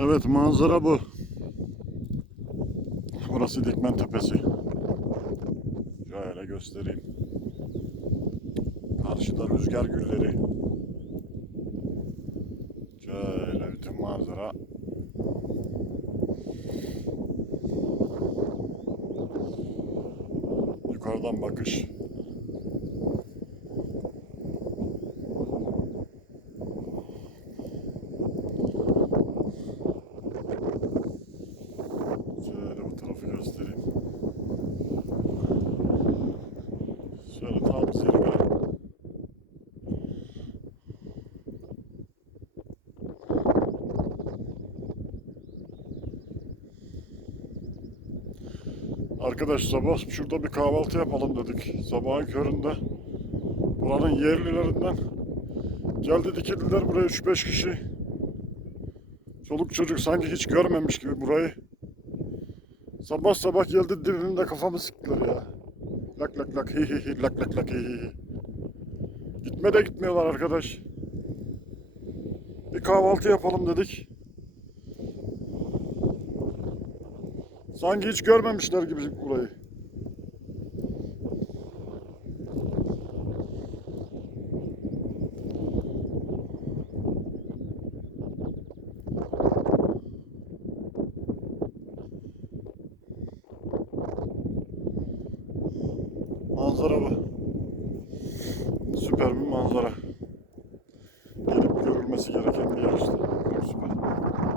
Evet manzara bu. Burası Dikmen Tepesi. Şöyle göstereyim. Karşıda rüzgar gülleri. Şöyle bütün manzara. Yukarıdan bakış. Şöyle bu tarafı göstereyim. Şöyle tam zirve. Arkadaş sabah şurada bir kahvaltı yapalım dedik. Sabahın köründe. Buranın yerlilerinden geldi dikildiler buraya 3-5 kişi. Çoluk çocuk sanki hiç görmemiş gibi burayı. Sabah sabah geldi dibimde kafamı sıktılar ya. Lak lak lak hi hi hi lak lak lak hi hi. Gitme de gitmiyorlar arkadaş. Bir kahvaltı yapalım dedik. Sanki hiç görmemişler gibi burayı. Manzara bu. Süper bir manzara. Gelip görülmesi gereken bir yer işte. Süper.